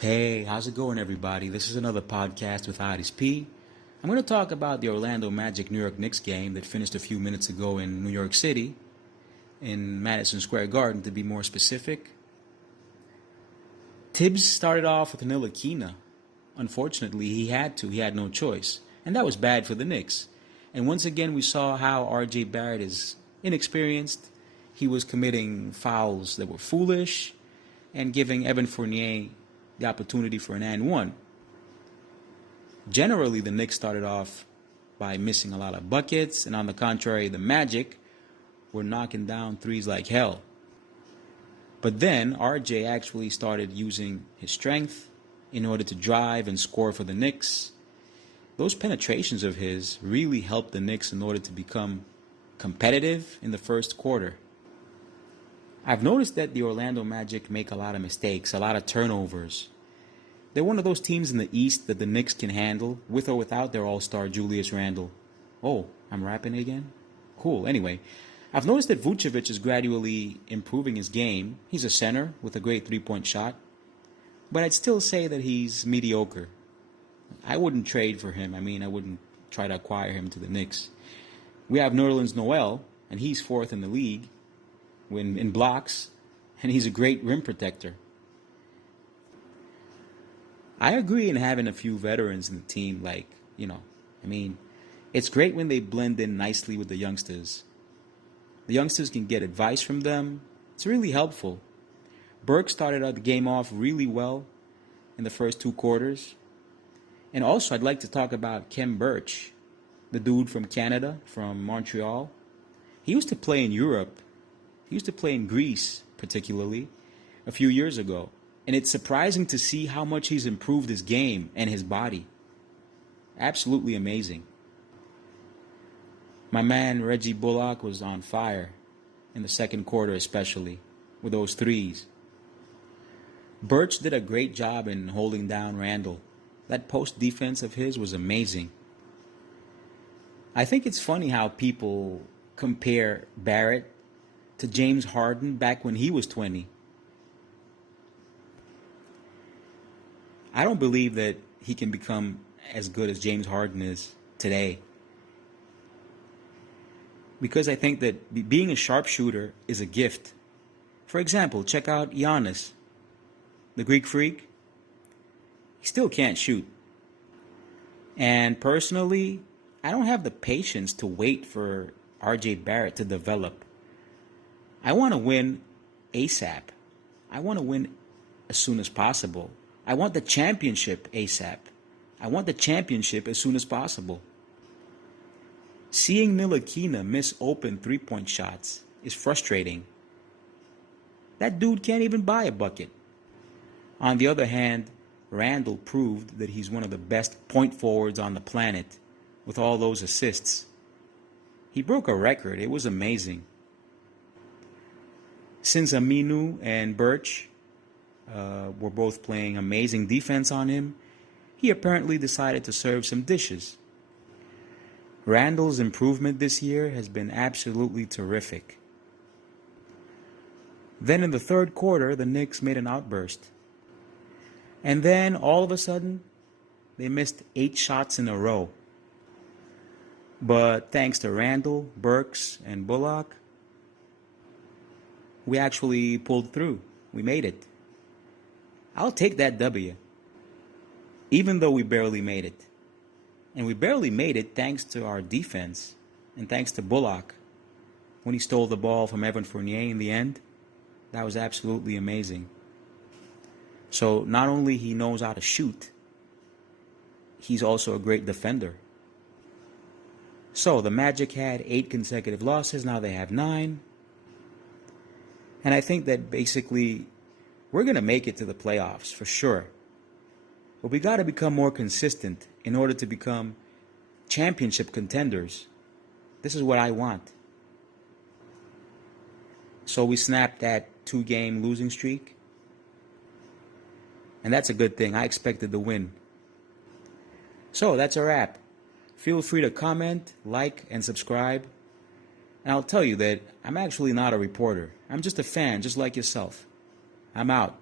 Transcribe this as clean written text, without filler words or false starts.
Hey, how's it going, everybody? This is another podcast with Aris P. I'm going to talk about the Orlando Magic New York Knicks game that finished a few minutes ago in New York City, in Madison Square Garden to be more specific. Tibbs started off with Ntilikina. Unfortunately, he had no choice. And that was bad for the Knicks. And once again, we saw how R.J. Barrett is inexperienced. He was committing fouls that were foolish and giving Evan Fournier the opportunity for an and one. Generally, the Knicks started off by missing a lot of buckets, and on the contrary, the Magic were knocking down threes like hell. But then RJ actually started using his strength in order to drive and score for the Knicks. Those penetrations of his really helped the Knicks in order to become competitive in the first quarter. I've noticed that the Orlando Magic make a lot of mistakes, a lot of turnovers. They're one of those teams in the East that the Knicks can handle, with or without their all-star Julius Randle. Oh, I'm rapping again? Cool. Anyway, I've noticed that Vucevic is gradually improving his game. He's a center with a great three-point shot. But I'd still say that he's mediocre. I wouldn't trade for him. I wouldn't try to acquire him to the Knicks. We have Nerlens Noel, and he's fourth in the league in blocks, and he's a great rim protector. I agree in having a few veterans in the team, it's great when they blend in nicely with the youngsters. The youngsters can get advice from them. It's really helpful. Burke started the game off really well in the first two quarters. And also, I'd like to talk about Khem Birch, the dude from Canada, from Montreal. He used to play in Europe. He used to play in Greece, particularly, a few years ago. And it's surprising to see how much he's improved his game and his body. Absolutely amazing. My man Reggie Bullock was on fire in the second quarter especially, with those threes. Birch did a great job in holding down Randle. That post defense of his was amazing. I think it's funny how people compare Barrett to James Harden back when he was 20. I don't believe that he can become as good as James Harden is today. Because I think that being a sharpshooter is a gift. For example, check out Giannis, the Greek freak. He still can't shoot. And personally, I don't have the patience to wait for R.J. Barrett to develop. I want to win ASAP. I want to win as soon as possible. I want the championship ASAP. I want the championship as soon as possible. Seeing Ntilikina miss open three-point shots is frustrating. That dude can't even buy a bucket. On the other hand, Randle proved that he's one of the best point forwards on the planet with all those assists. He broke a record. It was amazing. Since Aminu and Birch were both playing amazing defense on him, he apparently decided to serve some dishes. Randle's improvement this year has been absolutely terrific. Then in the third quarter, the Knicks made an outburst. And then, all of a sudden, they missed 8 shots in a row. But thanks to Randle, Burks, and Bullock, we actually pulled through. We made it. I'll take that W. Even though we barely made it. And we barely made it thanks to our defense and thanks to Bullock. When he stole the ball from Evan Fournier in the end, that was absolutely amazing. So not only he knows how to shoot, he's also a great defender. So the Magic had 8 consecutive losses. Now they have 9. And I think that basically we're going to make it to the playoffs for sure. But we got to become more consistent in order to become championship contenders. This is what I want. So we snapped that 2-game losing streak. And that's a good thing. I expected the win. So that's a wrap. Feel free to comment, like, and subscribe. And I'll tell you that I'm actually not a reporter. I'm just a fan, just like yourself. I'm out.